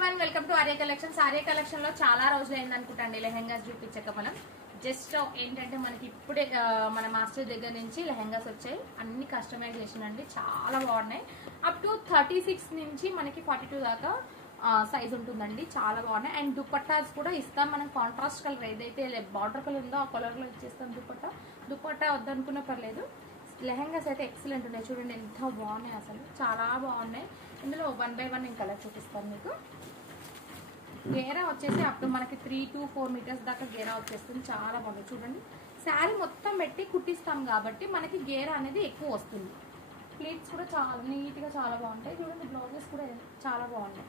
Everyone welcome to Arya collections. Arya collection లో చాలా రోజులు అయింది అనుకుంటండి లెహెంగాస్ చూపించక మనం. జస్ట్ ఏంటంటే మనకి ఇప్పుడే మన మాస్టర్ దగ్గర నుంచి లెహెంగాస్ వచ్చాయి, అన్ని కస్టమైజేషన్ అండి, చాలా బాగున్నాయి. అప్ టు 36 నుంచి మనకి 42 దాకా సైజ్ ఉంటుందండి, చాలా బాగున్నాయి. అండ్ దుపట్టాస్ కూడా ఇస్తాం మనం. కాంట్రాస్ట్ కలర్ ఏదైతే బార్డర్ కలర్ ఉందో ఆ కలర్ లో ఇచ్చేస్తాం. దుపట్టా వద్దనుకున్నా పర్లేదు. లెహెంగాస్ అయితే ఎక్సలెంట్ ఉన్నాయి, చూడండి ఎంత బాగున్నాయి, అసలు చాలా బాగున్నాయి. ఇందులో 1 by 1 నేను కలర్ చూపిస్తాను మీకు. గేరా వచ్చేసి అప్పుడు మనకి 3 to 4 మీటర్స్ దాకా గేరా వచ్చేస్తుంది, చాలా బాగుంది. చూడండి శారీ మొత్తం పెట్టి కుట్టిస్తాం కాబట్టి మనకి గేరా అనేది ఎక్కువ వస్తుంది. ప్లీట్స్ కూడా చాలా నీట్గా చాలా బాగుంటాయి. చూడండి బ్లౌజెస్ కూడా చాలా బాగున్నాయి.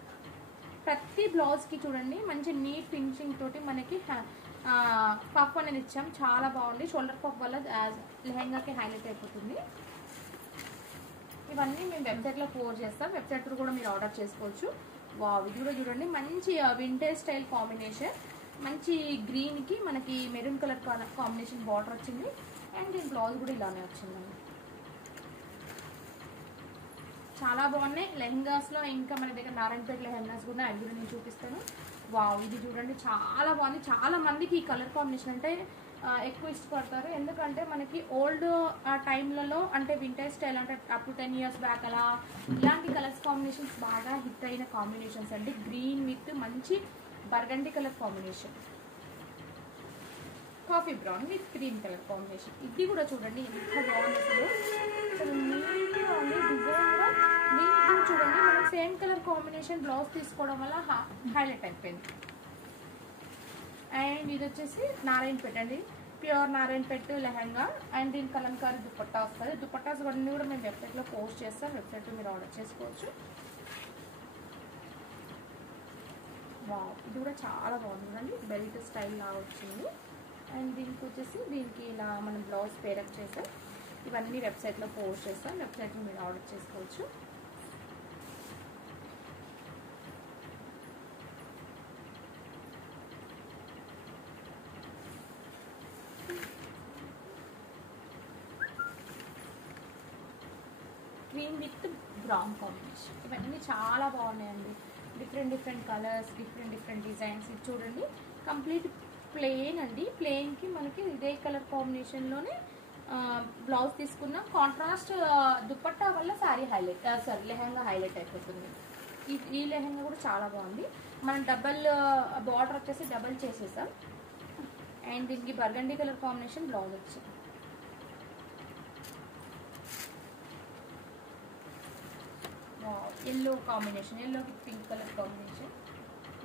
ప్రతి బ్లౌజ్కి చూడండి మంచి నీట్ ఫినిషింగ్ తోటి మనకి పఫ్ అనేది ఇచ్చాం, చాలా బాగుంది. షోల్డర్ పఫ్ వల్ల లెహెంగాకి హైలైట్ అయిపోతుంది. ఇవన్నీ మేము వెబ్సైట్లో పోస్ట్ చేస్తాం, వెబ్సైట్ కూడా మీరు ఆర్డర్ చేసుకోవచ్చు. వావ్, ఇది కూడా చూడండి మంచి వింటేజ్ స్టైల్ కాంబినేషన్. మంచి గ్రీన్కి మనకి మెరూన్ కలర్ కాంబినేషన్ బార్డర్ వచ్చింది. అండ్ దీని బ్లౌజ్ కూడా ఇలానే వచ్చిందండి, చాలా బాగున్నాయి. లెహెంగాస్లో ఇంకా మన దగ్గర నారాయణపేట లెహెంగాస్ కూడా అవి కూడా నేను చూపిస్తాను. వావ్, ఇది చూడండి చాలా బాగుంది. చాలా మందికి ఈ కలర్ కాంబినేషన్ అంటే ఎక్కువ ఇష్టపడతారు, ఎందుకంటే మనకి ఓల్డ్ టైంలలో అంటే వింటేజ్ స్టైల్ అంటే అప్ టు 10 years బ్యాక్ అలా ఇలాంటి కలర్స్ కాంబినేషన్స్ బాగా హిట్ అయిన కాంబినేషన్స్ అండి. గ్రీన్ విత్ మంచి burgundy colour combination, coffee brown with cream colour combination. ఇది కూడా చూడండి ఎంత బాగుంది, అసలు నీట్గా ఉంది. డిజైన్ కూడా నీట్గా చూడండి. మనకి సేమ్ కలర్ కాంబినేషన్ బ్లౌజ్ తీసుకోవడం వల్ల హైలైట్ అయిపోయింది. అండ్ ఇది వచ్చేసి నారాయణపేట అండి, ప్యూర్ నారాయణపేట లెహంగా. అండ్ దీని కలంకారీ దుపట్టా వస్తుంది. దుపట్టాస్ అన్నీ కూడా మేము వెబ్సైట్లో పోస్ట్ చేస్తాం, వెబ్సైట్లో మీరు ఆర్డర్ చేసుకోవచ్చు. వావ్, ఇది కూడా చాలా బాగుంది చూడండి, బెల్ట్ స్టైల్ లాగా వచ్చింది. అండ్ దీనికి వచ్చేసి దీనికి ఇలా మనం బ్లౌజ్ పేరప్ చేసాం. ఇవన్నీ వెబ్సైట్లో పోస్ట్ చేస్తాం, వెబ్సైట్లో మీరు ఆర్డర్ చేసుకోవచ్చు. క్రీమ్ విత్ బ్రౌన్ కాంబినేషన్, ఇవన్నీ చాలా బాగున్నాయండి. Different colours, different designs. ఇది చూడండి కంప్లీట్ ప్లెయిన్ అండి. ప్లెయిన్కి మనకి ఇదే కలర్ కాంబినేషన్లోనే బ్లౌజ్ తీసుకున్నాం. కాంట్రాస్ట్ దుపట్టా వల్ల శారీ హైలైట్, లెహంగా హైలైట్ అయిపోతుంది. ఈ లెహంగా కూడా చాలా బాగుంది. మనం డబల్ బార్డర్ వచ్చేసి డబల్ చేసేసాం. అండ్ దీనికి బర్గండి కలర్ కాంబినేషన్ బ్లౌజ్ వచ్చింది. ఎల్లో కాంబినేషన్, ఎల్లోకి పింక్ కలర్ కాంబినేషన్,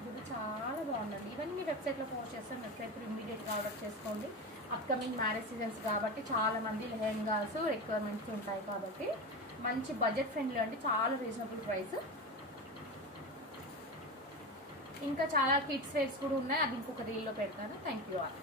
ఇది చాలా బాగుందండి. ఇవన్నీ వెబ్సైట్లో పోస్ట్ చేస్తాం, వెబ్సైట్లో ఇమీడియట్గా ఆర్డర్ చేసుకోండి. అప్కమింగ్ మ్యారేజ్ సీజన్స్ కాబట్టి చాలా మంది లెహెంగాస్ రిక్వైర్మెంట్స్ ఉంటాయి కాబట్టి మంచి బడ్జెట్ ఫ్రెండ్లీ అండి, చాలా రీజనబుల్ ప్రైస్. ఇంకా చాలా కిడ్స్ వేర్స్ కూడా ఉన్నాయి, అది ఇంకొక రీల్లో పెడతాను. Thank you all.